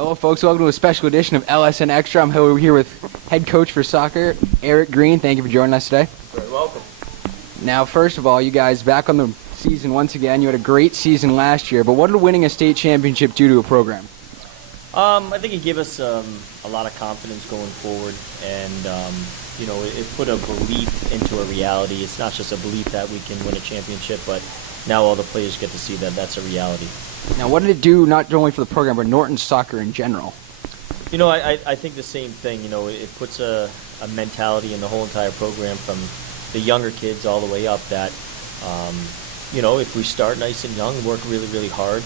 Hello, folks. Welcome to a special edition of LSN Extra. I'm here with head coach for soccer, Greene. Thank you for joining us today. Very welcome. Now, first of all, you guys back on the season once again. You had a great season last year, but what did winning a state championship do to a program? I think it gave us a lot of confidence going forward, and it put a belief into a reality. It's not just a belief that we can win a championship, but now all the players get to see that that's a reality. Now, what did it do not only for the program, but Norton soccer in general? I think the same thing. It puts a mentality in the whole entire program from the younger kids all the way up that, if we start nice and young, work really, really hard,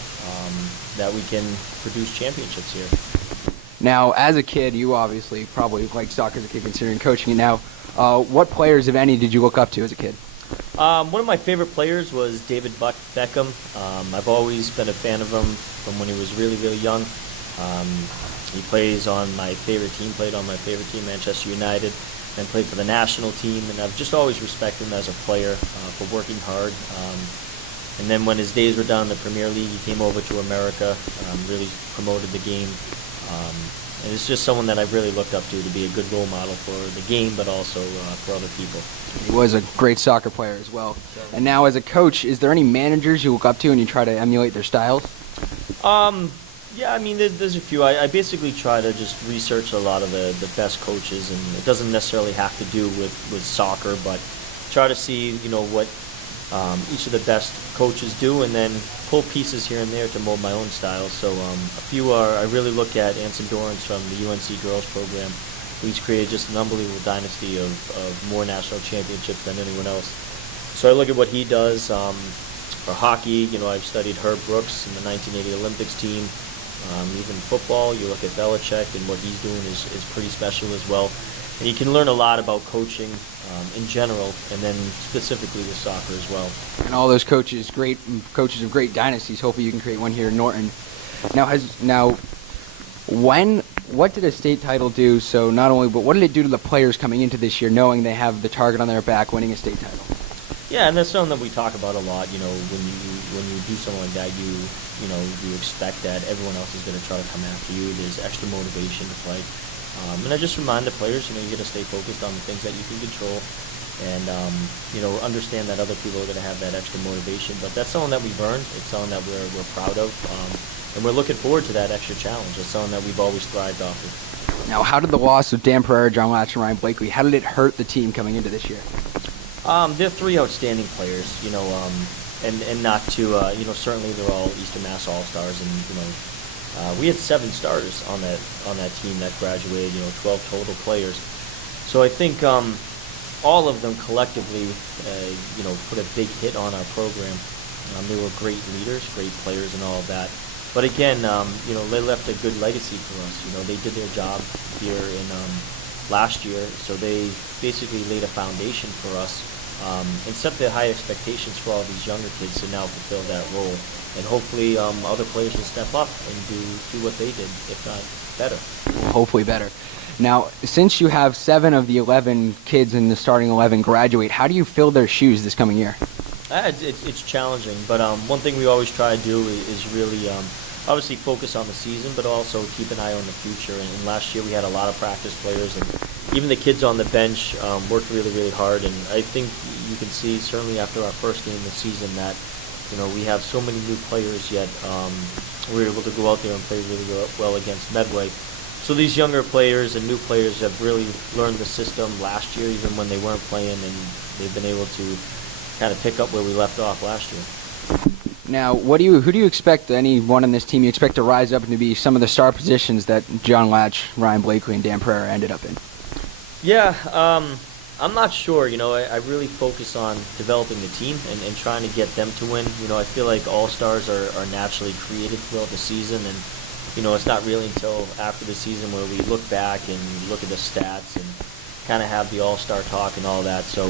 that we can produce championships here. Now, as a kid, you obviously probably like soccer as a kid, considering coaching it now. What players, if any, did you look up to as a kid? One of my favorite players was David Beckham. I've always been a fan of him from when he was really, really young. He plays on my favorite team, Manchester United, and played for the national team, and I've just always respected him as a player for working hard. And then when his days were done in the Premier League, he came over to America, really promoted the game. And it's just someone that I've really looked up to be a good role model for the game, but also for other people. He was a great soccer player as well. And now as a coach, is there any managers you look up to and you try to emulate their styles? There's a few. I basically try to just research a lot of the best coaches, and it doesn't necessarily have to do with soccer, but try to see, what each of the best coaches do, and then pull pieces here and there to mold my own style. So a few are, I really look at Anson Dorrance from the UNC girls program. He's created just an unbelievable dynasty of more national championships than anyone else. So I look at what he does. For hockey, I've studied Herb Brooks in the 1980 Olympics team. Even football, you look at Belichick, and what he's doing is pretty special as well. And you can learn a lot about coaching in general, and then specifically with soccer as well. And all those coaches of great dynasties. Hopefully you can create one here in Norton. What did a state title do? So not only, but what did it do to the players coming into this year, knowing they have the target on their back, winning a state title? Yeah, and that's something that we talk about a lot. When you do something like that, you expect that everyone else is going to try to come after you. There's extra motivation to play. And I just remind the players, you got to stay focused on the things that you can control, and understand that other people are going to have that extra motivation. But that's something that we've earned. It's something that we're proud of, and we're looking forward to that extra challenge. It's something that we've always thrived off of. Now, how did the loss of Dan Pereira, John Latch, and Ryan Blakely, how did it hurt the team coming into this year? They're three outstanding players, and not to, certainly they're all Eastern Mass All-Stars, and we had 7 starters on that team that graduated, 12 total players. So I think all of them collectively, put a big hit on our program. They were great leaders, great players, and all of that. But again, they left a good legacy for us. They did their job here in last year, so they basically laid a foundation for us and set the high expectations for all these younger kids to now fulfill that role. And hopefully other players will step up and do what they did, if not better. Hopefully better. Now, since you have 7 of the 11 kids in the starting 11 graduate, how do you fill their shoes this coming year? It's challenging, but one thing we always try to do is really obviously focus on the season, but also keep an eye on the future. And last year we had a lot of practice players, and even the kids on the bench worked really, really hard. And I think you can see, certainly after our first game of the season, that we have so many new players, yet we were able to go out there and play really well against Medway. So these younger players and new players have really learned the system last year, even when they weren't playing, and they've been able to kind of pick up where we left off last year. Now, who do you expect, anyone on this team you expect to rise up and to be some of the star positions that John Latch, Ryan Blakely, and Dan Pereira ended up in? Yeah, I'm not sure. I really focus on developing the team and trying to get them to win. I feel like all-stars are naturally created throughout the season, and it's not really until after the season where we look back and look at the stats and kind of have the all-star talk and all that. So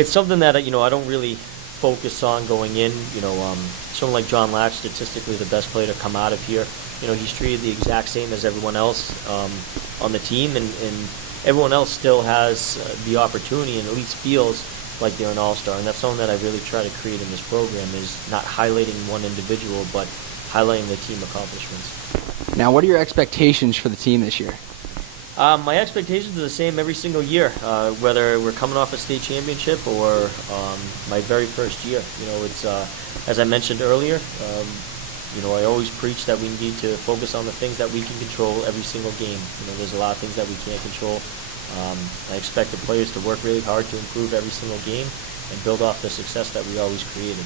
it's something that I don't really focus on going in. Someone like John Latch, statistically the best player to come out of here. He's treated the exact same as everyone else on the team, and everyone else still has the opportunity and at least feels like they're an all-star. And that's something that I really try to create in this program, is not highlighting one individual, but highlighting the team accomplishments. Now, what are your expectations for the team this year? My expectations are the same every single year, whether we're coming off a state championship or my very first year. It's as I mentioned earlier. I always preach that we need to focus on the things that we can control every single game. There's a lot of things that we can't control. I expect the players to work really hard to improve every single game and build off the success that we always created.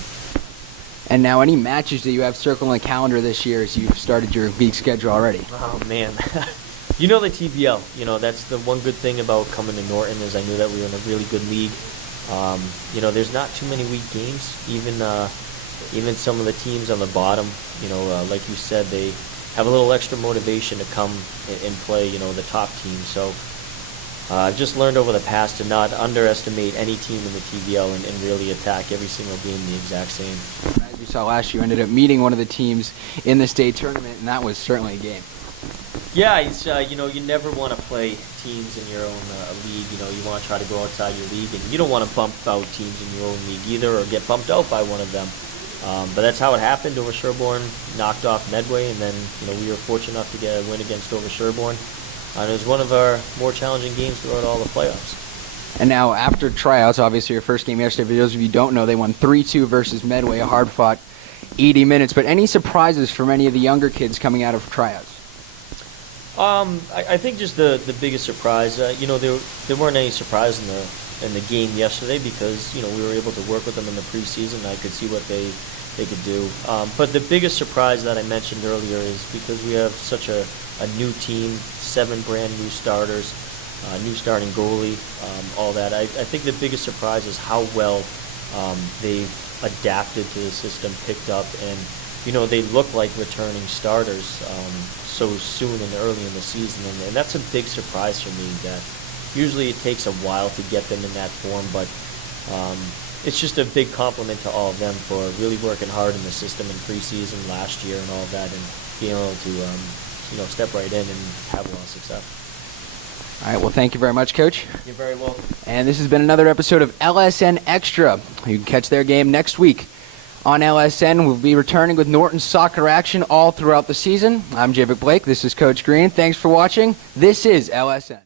And now, any matches that you have circled on the calendar this year as you've started your league schedule already? Oh, man. The TBL. That's the one good thing about coming to Norton is I knew that we were in a really good league. There's not too many weak games. Even some of the teams on the bottom, like you said, they have a little extra motivation to come and play, the top team. So I've just learned over the past to not underestimate any team in the TBL and really attack every single game the exact same. As you saw last year, you ended up meeting one of the teams in the state tournament, and that was certainly a game. Yeah, it's, you never want to play teams in your own league. You want to try to go outside your league, and you don't want to bump out teams in your own league either or get bumped out by one of them. But that's how it happened. Over Sherborne knocked off Medway, and then we were fortunate enough to get a win against Over Sherborne. And it was one of our more challenging games throughout all the playoffs. And now, after tryouts, obviously your first game yesterday, for those of you who don't know, they won 3-2 versus Medway, a hard-fought 80 minutes. But any surprises from any of the younger kids coming out of tryouts? I think just the biggest surprise, there weren't any surprise in the game yesterday because we were able to work with them in the preseason. I could see what they could do. But the biggest surprise that I mentioned earlier is because we have such a new team, 7 brand new starters, new starting goalie, all that. I think the biggest surprise is how well they've adapted to the system, picked up, and they look like returning starters so soon and early in the season, and that's a big surprise for me. That usually it takes a while to get them in that form, but it's just a big compliment to all of them for really working hard in the system in preseason last year and all that, and being able to step right in and have a lot of success. All right, well, thank you very much, Coach. You're very welcome. And this has been another episode of LSN Extra. You can catch their game next week on LSN. We'll be returning with Norton soccer action all throughout the season. I'm Javic Blake. This is Coach Greene. Thanks for watching. This is LSN.